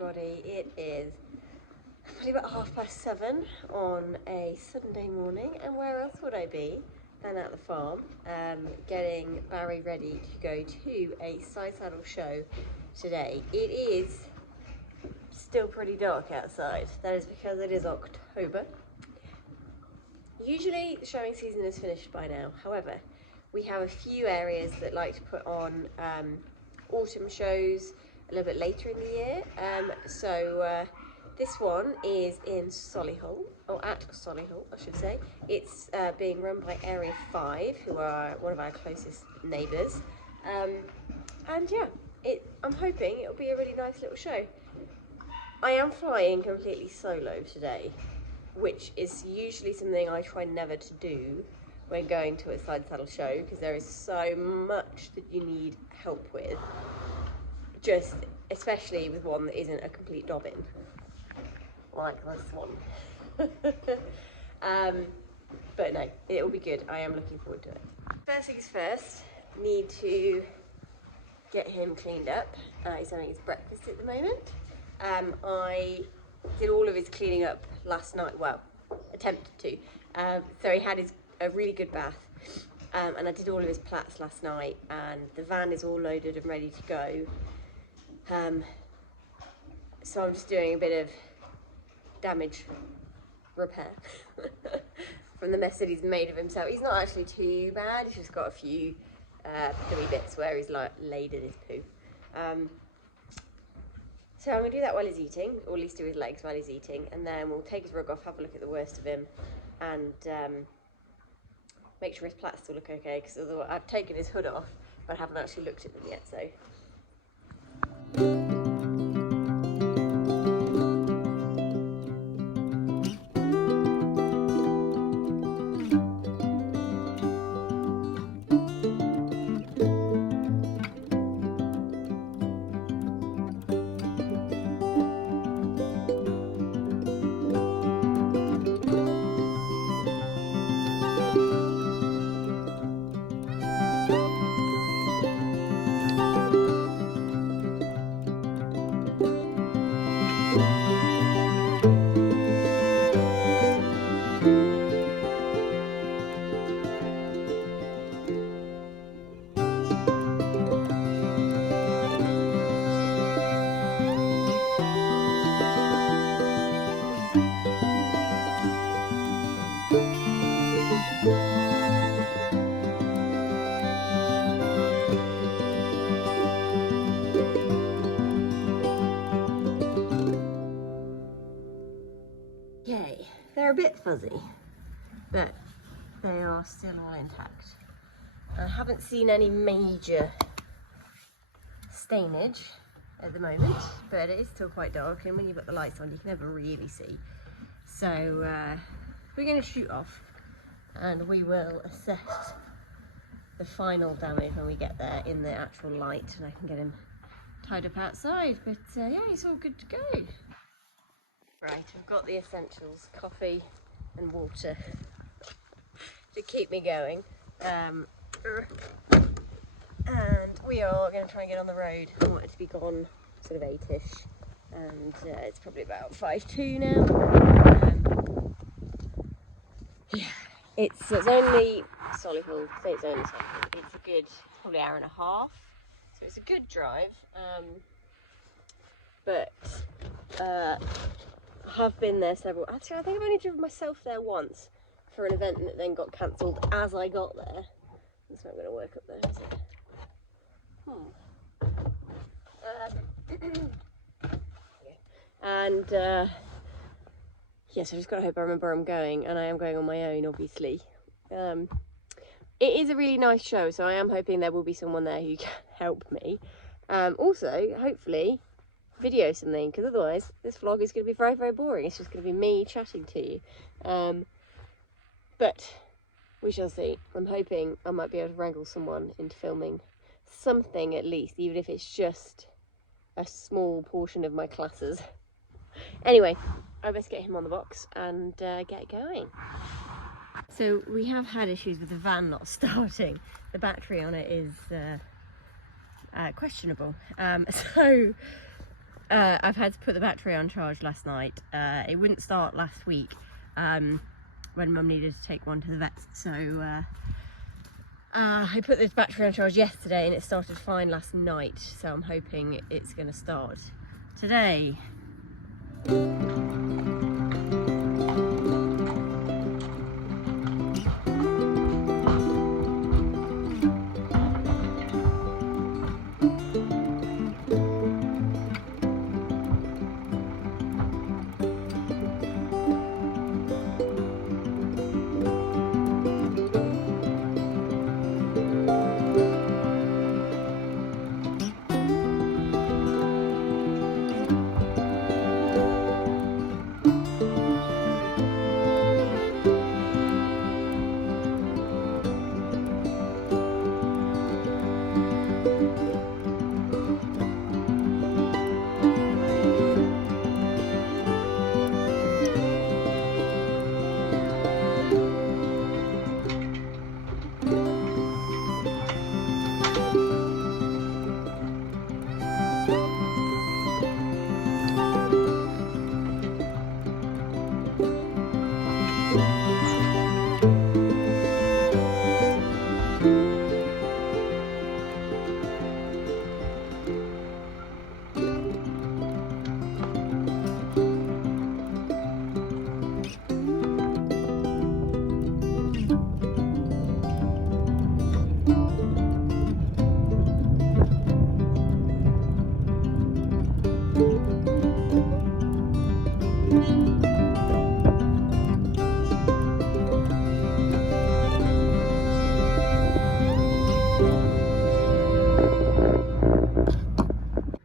everybody. It is probably about 7:30 on a Sunday morning, and where else would I be than at the farm, getting Barry ready to go to a side saddle show today. It is still pretty dark outside. That is because it is October. Usually the showing season is finished by now. However, we have a few areas that like to put on autumn shows a little bit later in the year. So this one is in Solihull, or at Solihull, I should say. It's being run by Area 5, who are one of our closest neighbours. And yeah, I'm hoping it'll be a really nice little show. I am flying completely solo today, which is usually something I try never to do when going to a side saddle show, because there is so much that you need help with, just especially with one that isn't a complete dobbin like this one. But no, it will be good. I am looking forward to it. First things first, need to get him cleaned up. He's having his breakfast at the moment. I did all of his cleaning up last night, well, attempted to. So he had a really good bath, and I did all of his plats last night, and the van is all loaded and ready to go. So I'm just doing a bit of damage repair from the mess that he's made of himself. He's not actually too bad, he's just got a few pilly bits where he's like laid in his poo. So I'm going to do that while he's eating, or at least do his legs while he's eating, and then we'll take his rug off, have a look at the worst of him, and make sure his plats still look okay, because otherwise I've taken his hood off, but I haven't actually looked at them yet, so. Okay, they're a bit fuzzy, but they are still all intact. I haven't seen any major stainage at the moment, but it is still quite dark, and when you've got the lights on you can never really see. So we're going to shoot off, and we will assess the final damage when we get there in the actual light, and I can get him tied up outside. But yeah, he's all good to go. Right, I've got the essentials, coffee and water to keep me going. And we are going to try and get on the road. I want it to be gone sort of 8ish, and it's probably about 5:02 now. Yeah, it's only Solihull, it's only Solihull. It's probably an hour and a half, so it's a good drive. But I have been there several. Actually, I think I've only driven myself there once for an event that then got cancelled as I got there. That's not going to work up there, is it? And yes, I just got to hope I remember where I'm going, and I am going on my own, obviously. It is a really nice show, so I am hoping there will be someone there who can help me. Also, hopefully, video something, because otherwise this vlog is going to be very, very boring. It's just going to be me chatting to you. But we shall see. I'm hoping I might be able to wrangle someone into filming something at least, even if it's just a small portion of my classes. Anyway, I best get him on the box and get going. So we have had issues with the van not starting. The battery on it is questionable. So I've had to put the battery on charge last night. It wouldn't start last week when Mum needed to take one to the vet. So I put this battery on charge yesterday and it started fine last night. So I'm hoping it's going to start today.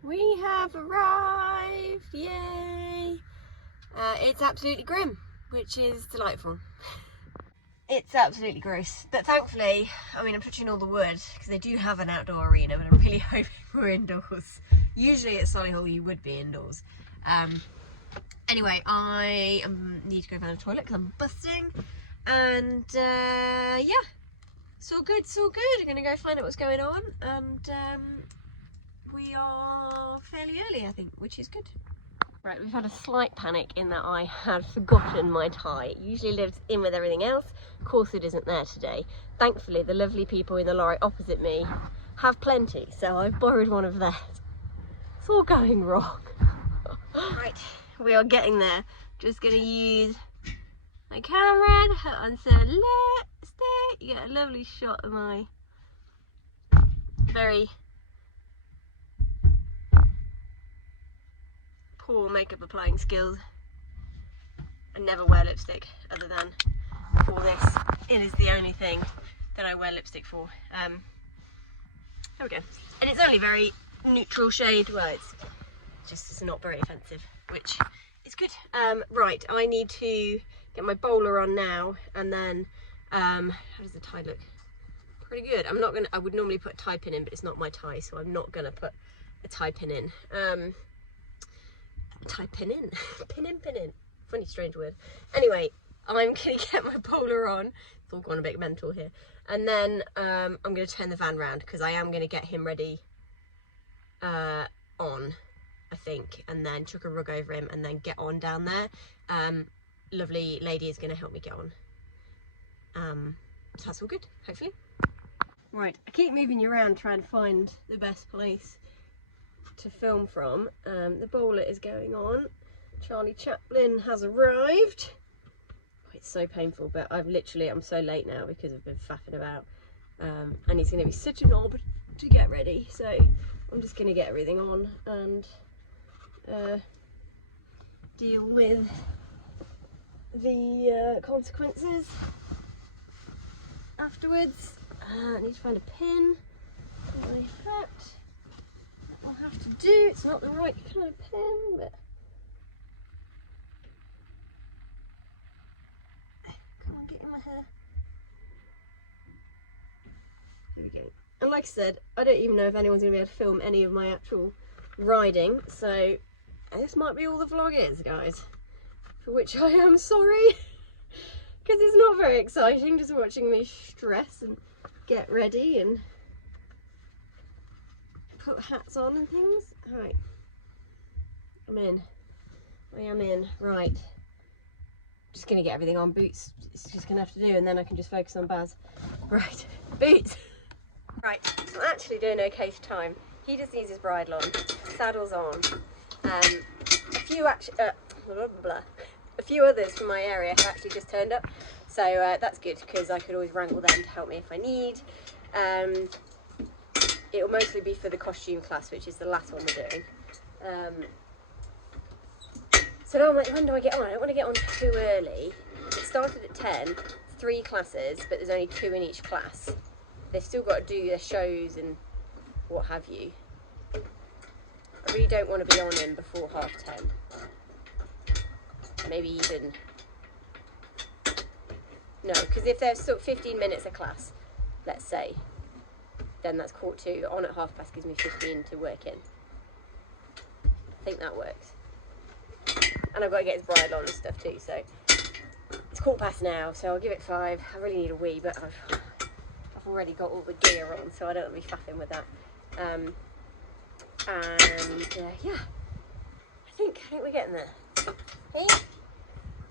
We have arrived, yay! It's absolutely grim, which is delightful. It's absolutely gross, but thankfully, I mean, I'm touching all the wood because they do have an outdoor arena, but I'm really hoping we're indoors. Usually at Solihull you would be indoors. Anyway, I need to go find a toilet because I'm busting, and yeah, it's all good, it's all good. I'm gonna go find out what's going on, and we are fairly early, I think, which is good. Right, we've had a slight panic in that I had forgotten my tie. It usually lives in with everything else. Of course it isn't there today. Thankfully, the lovely people in the lorry opposite me have plenty, so I've borrowed one of theirs. It's all going wrong. Right, we are getting there. Just gonna use my camera to put on some lipstick. You get a lovely shot of my very poor makeup applying skills. I never wear lipstick other than for this. It is the only thing that I wear lipstick for. There we go. And it's only very neutral shade. Well, it's not very offensive, which is good. Right, I need to get my bowler on now, and then how does the tie look? Pretty good. I would normally put a tie pin in, but it's not my tie, so I'm not gonna put a tie pin in. Tie pin in. Pin in. Funny, strange word. Anyway, I'm gonna get my bowler on. It's all gone a bit mental here. And then I'm gonna turn the van round because I am gonna get him ready on, I think, and then chuck a rug over him and then get on down there. Lovely lady is gonna help me get on. So that's all good, hopefully. Right, I keep moving you around trying to find the best place to film from. The bowler is going on. Charlie Chaplin has arrived. Oh, it's so painful, but I'm so late now because I've been faffing about, and he's going to be such a knob to get ready, so I'm just going to get everything on and deal with the consequences afterwards. I need to find a pin for my hat. I'll have to do. It's not the right kind of pin, but come on, get in my hair. There we go. And like I said, I don't even know if anyone's going to be able to film any of my actual riding, so this might be all the vlog is, guys, for which I am sorry, because it's not very exciting just watching me stress and get ready and put hats on and things. Alright, I'm in. I am in. Right. Just going to get everything on. Boots, it's just going to have to do, and then I can just focus on Baz. Right. Boots. Right. So I'm actually doing okay for time. He just needs his bridle on. Saddle's on. A few actually... blah, blah, blah. A few others from my area have actually just turned up. So that's good, because I could always wrangle them to help me if I need. It'll mostly be for the costume class, which is the last one we're doing. So now I'm like, when do I get on? I don't want to get on too early. It started at 10, 3 classes, but there's only 2 in each class. They've still got to do their shows and what have you. I really don't want to be on him before 10:30. Maybe even... No, because if there's sort of 15 minutes a class, let's say, then that's 2:15. On at past gives me 15 to work in. I think that works. And I've got to get his bridle on and stuff too, so it's past now, so I'll give it 5. I really need a wee, but I've already got all the gear on, so I don't want to be faffing with that. Yeah, I think we're getting there. Hey?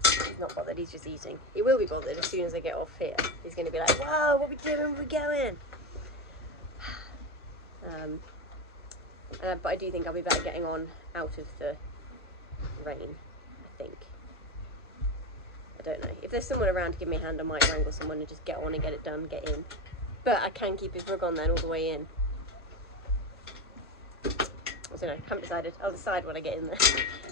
He's not bothered, he's just eating. He will be bothered as soon as I get off here. He's going to be like, whoa, what are we doing, we're going. But I do think I'll be better getting on out of the rain, I think. I don't know. If there's someone around to give me a hand, I might wrangle someone and just get on and get it done, get in. But I can keep his rug on then all the way in. I don't know, haven't decided. I'll decide when I get in there.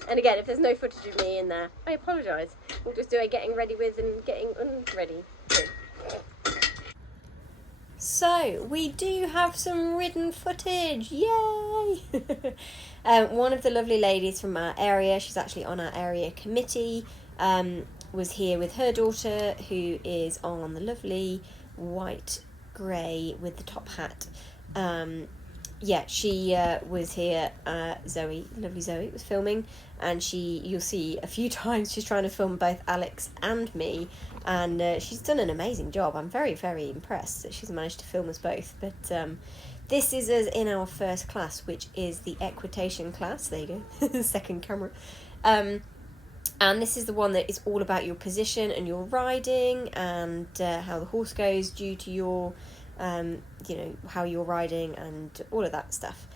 And again, if there's no footage of me in there, I apologise. We'll just do a getting ready with and getting unready. So, we do have some ridden footage, yay! One of the lovely ladies from our area, she's actually on our area committee, was here with her daughter, who is on the lovely white grey with the top hat. Yeah, she was here, Zoe, lovely Zoe, was filming, and you'll see a few times she's trying to film both Alex and me, and she's done an amazing job. I'm very, very impressed that she's managed to film us both. But this is us in our first class, which is the equitation class. There you go, second camera. And this is the one that is all about your position and your riding, and how the horse goes due to your... how you're riding and all of that stuff.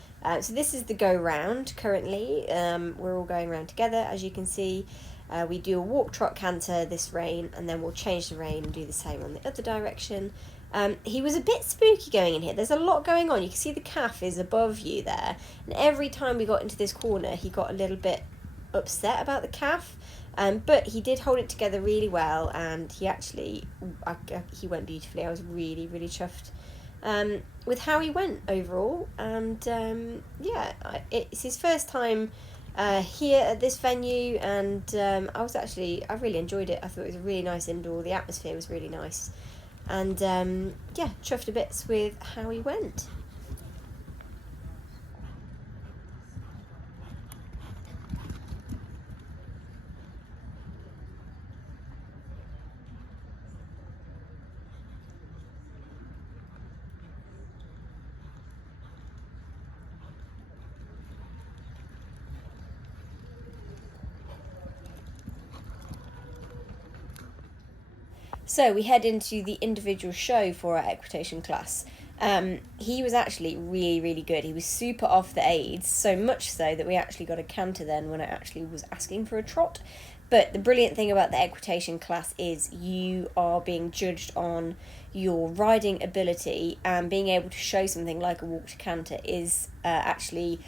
So this is the go round currently. We're all going around together, as you can see. We do a walk, trot, canter this rein, and then we'll change the rein and do the same on the other direction. He was a bit spooky going in here. There's a lot going on. You can see the calf is above you there, and every time we got into this corner he got a little bit upset about the calf. But he did hold it together really well, and he actually, he went beautifully. I was really, really chuffed with how he went overall. And yeah, it's his first time here at this venue, and I really enjoyed it. I thought it was a really nice indoor. The atmosphere was really nice, and yeah, chuffed to bits with how he went. So we head into the individual show for our equitation class. He was actually really, really good. He was super off the aids, so much so that we actually got a canter then when I actually was asking for a trot. But the brilliant thing about the equitation class is you are being judged on your riding ability, and being able to show something like a walk to canter is actually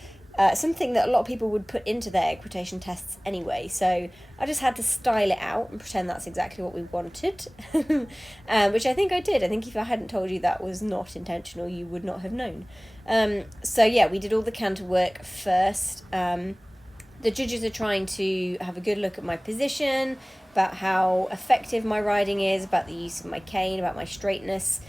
something that a lot of people would put into their equitation tests anyway. So I just had to style it out and pretend that's exactly what we wanted, which I think I did. I think if I hadn't told you that was not intentional, you would not have known. So yeah, we did all the canter work first. The judges are trying to have a good look at my position, about how effective my riding is, about the use of my cane, about my straightness.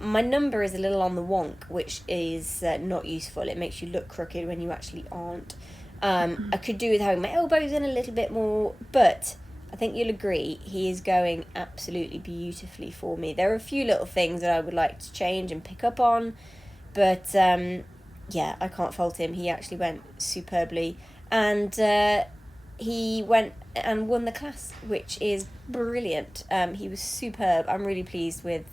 My number is a little on the wonk, which is not useful. It makes you look crooked when you actually aren't. I could do with having my elbows in a little bit more, but I think you'll agree he is going absolutely beautifully for me. There are a few little things that I would like to change and pick up on, but yeah, I can't fault him. He actually went superbly. and he went and won the class, which is brilliant. He was superb. I'm really pleased with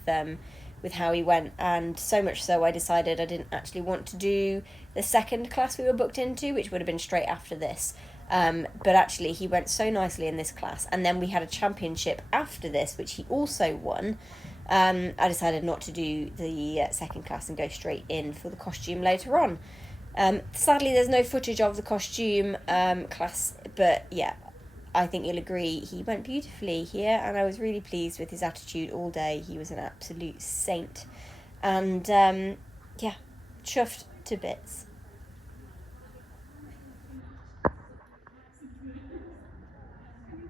how he went, and so much so I decided I didn't actually want to do the second class we were booked into, which would have been straight after this. But actually he went so nicely in this class, and then we had a championship after this, which he also won. I decided not to do the second class and go straight in for the costume later on. Sadly, there's no footage of the costume class, but yeah, I think you'll agree he went beautifully here, and I was really pleased with his attitude all day. He was an absolute saint, and yeah, chuffed to bits.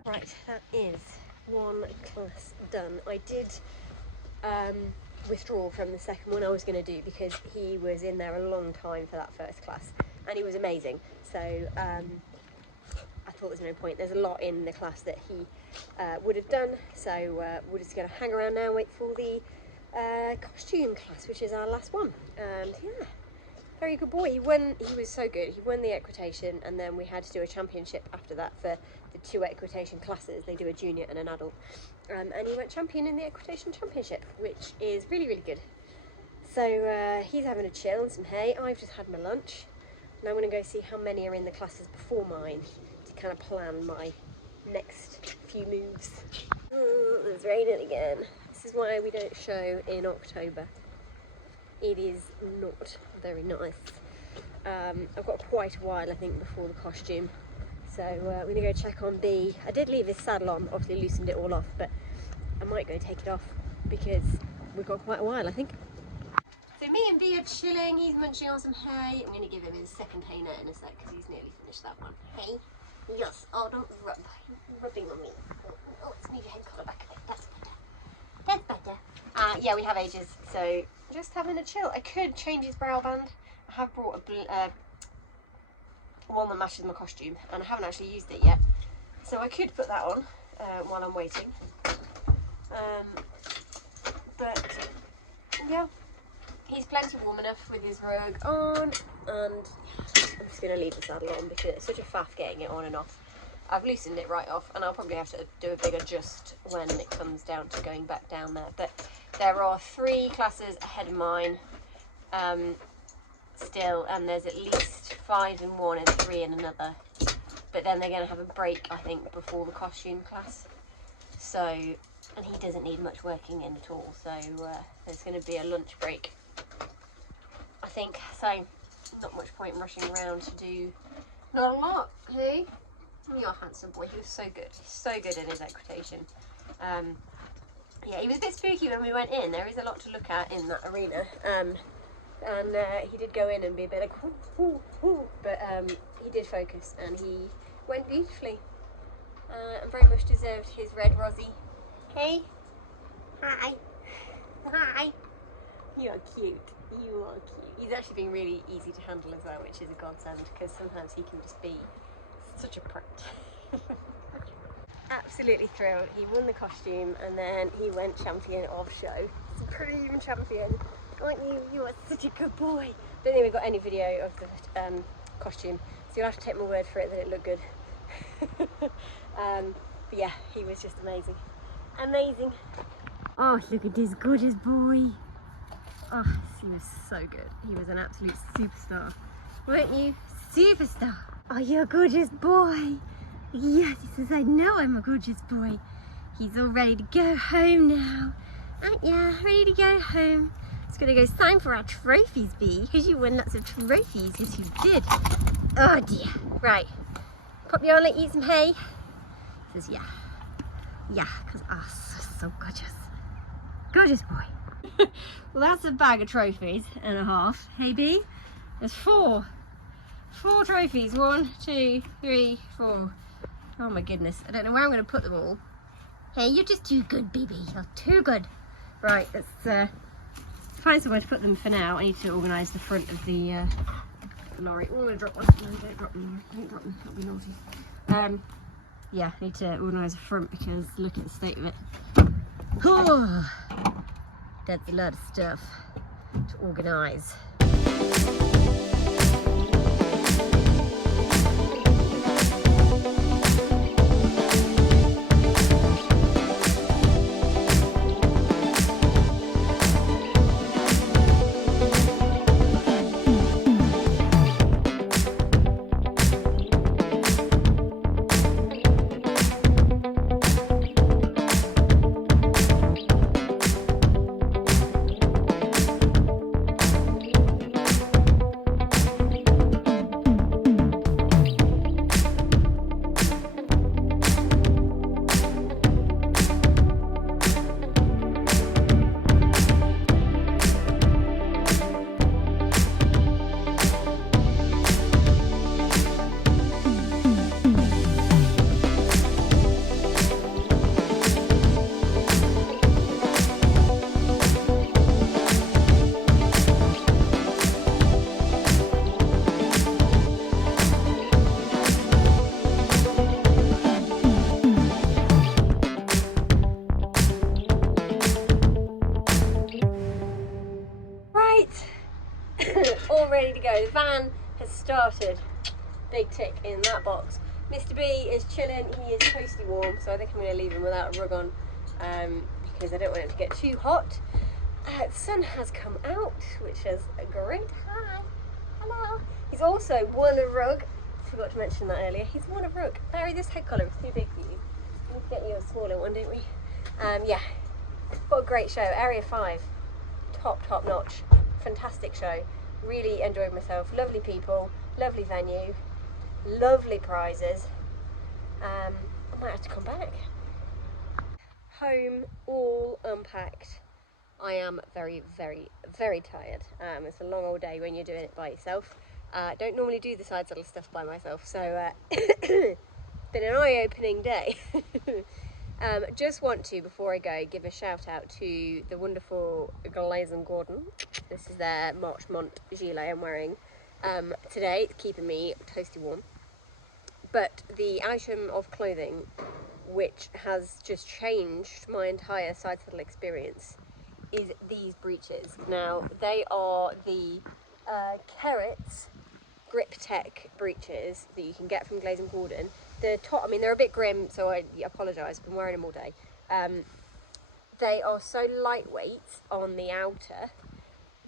Right, that is one class done. I did withdraw from the second one I was going to do because he was in there a long time for that first class, and he was amazing. So I thought there's no point. There's a lot in the class that he would have done, so we're just going to hang around now and wait for the costume class, which is our last one. And yeah, very good boy. He was so good. He won the equitation, and then we had to do a championship after that for the 2 equitation classes. They do a junior and an adult. And he went champion in the equitation championship, which is really, really good. So he's having a chill and some hay. I've just had my lunch. Now I'm going to go see how many are in the classes before mine to kind of plan my next few moves. Oh, it's raining again. This is why we don't show in October. It is not very nice. I've got quite a while, I think, before the costume. So we're going to go check on B. I did leave his saddle on, obviously loosened it all off, but I might go take it off because we've got quite a while, I think. So me and B are chilling. He's munching on some hay. I'm going to give him his second hay net in a sec because he's nearly finished that one. Hey? Yes. Oh, don't rub. You're rubbing on me. Oh, let's move your head collar back a bit. That's better. That's better. Yeah, we have ages, so just having a chill. I could change his brow band. I have brought one that matches my costume, and I haven't actually used it yet. So I could put that on while I'm waiting. But yeah, he's plenty warm enough with his robe on, and I'm just going to leave the saddle on because it's such a faff getting it on and off. I've loosened it right off, and I'll probably have to do a big adjust when it comes down to going back down there. But there are 3 classes ahead of mine still, and there's at least 5 in one and 3 in another. But then they're going to have a break, I think, before the costume class. So, and he doesn't need much working in at all, so there's going to be a lunch break, I think. So, not much point in rushing around to do not a lot, hey? You're a handsome boy. He was so good. He's so good in his equitation. Yeah, he was a bit spooky when we went in. There is a lot to look at in that arena. And he did go in and be a bit like, ooh, ooh, ooh. But he did focus, and he went beautifully. And very much deserved his red Rosie. Hey. Hi. Hi. You are cute. You are cute. He's actually been really easy to handle as well, which is a godsend, because sometimes he can just be such a prick. Absolutely thrilled. He won the costume, and then he went champion of show. Supreme champion. Aren't you? You are such a good boy. Don't think we've got any video of the costume, so you'll have to take my word for it that it looked good. But yeah, he was just amazing. Amazing. Oh, look at this gorgeous boy. Oh, he was so good. He was an absolute superstar. Weren't you? Superstar. Oh, you're a gorgeous boy. Yes, he says, I know I'm a gorgeous boy. He's all ready to go home now. Aren't ya? Ready to go home. It's going to go sign for our trophies, Bee, because you won lots of trophies. Yes, you did. Oh, dear. Right. Pop you on, let you eat some hay. He says, yeah. Yeah, because, so gorgeous. Gorgeous boy. Well, that's a bag of trophies and a half. Hey, Bee? There's 4. 4 trophies. 1, 2, 3, 4. Oh my goodness. I don't know where I'm going to put them all. Hey, you're just too good, BB. You're too good. Right, let's find somewhere to put them for now. I need to organise the front of the lorry. Oh, I'm going to drop one. No, don't drop them. Don't drop them. That'll be naughty. Yeah, I need to organise the front because look at the state of it. Oh, that's a lot of stuff to organise. all ready to go. The van has started. Big tick in that box. Mr. B is chilling. He is toasty warm, so I think I'm going to leave him without a rug on because I don't want it to get too hot. The sun has come out, which is great. Hi. Hello. He's also worn a rug. Forgot to mention that earlier. He's worn a rug. Barry, this head collar is too big for you. We need to get you a smaller one, don't we? Yeah. What a great show. Area 5. Top notch. Fantastic show. Really enjoyed myself. Lovely people. Lovely venue. Lovely prizes. I might have to come back. Home, all unpacked. I am very, very, very tired. It's a long old day when you're doing it by yourself. Don't normally do the side saddle stuff by myself, so been an eye-opening day. Just want to, before I go, give a shout out to the wonderful Glazen Gordon. This is their Marchmont gilet I'm wearing today. It's keeping me toasty warm. But the item of clothing which has just changed my entire side saddle experience is these breeches. Now, they are the Kerrits Grip Tech breeches that you can get from Glazen Gordon. The top, I mean, they're a bit grim, so I apologise, I've been wearing them all day. They are so lightweight on the outer,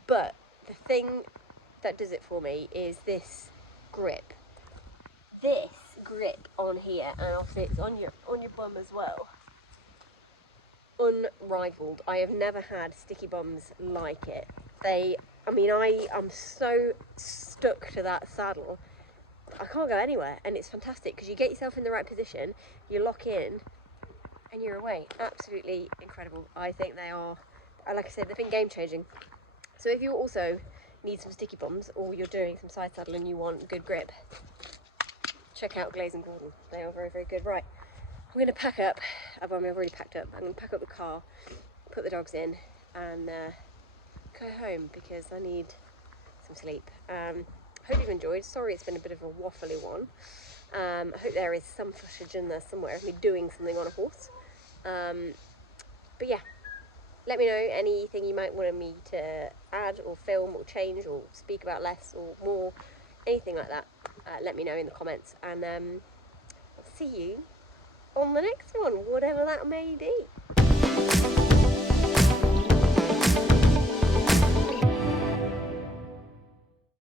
but the thing that does it for me is this grip. This grip on here, and obviously it's on your bum as well. Unrivaled. I have never had sticky bums like it. I am so stuck to that saddle. I can't go anywhere, and it's fantastic because you get yourself in the right position, you lock in, and you're away. Absolutely incredible. I think they are, like I said, they've been game changing. So if you also need some sticky bums, or you're doing some side saddle and you want good grip, check out Glazen Gordon. They are very, very good. Right, I'm going to pack up. I've already packed up. I'm going to pack up the car, put the dogs in, and go home because I need some sleep. Hope you've enjoyed. Sorry it's been a bit of a waffly one. I hope there is some footage in there somewhere of me doing something on a horse. But yeah, let me know anything you might want me to add or film or change or speak about less or more, anything like that. Let me know in the comments, and I'll see you on the next one, whatever that may be.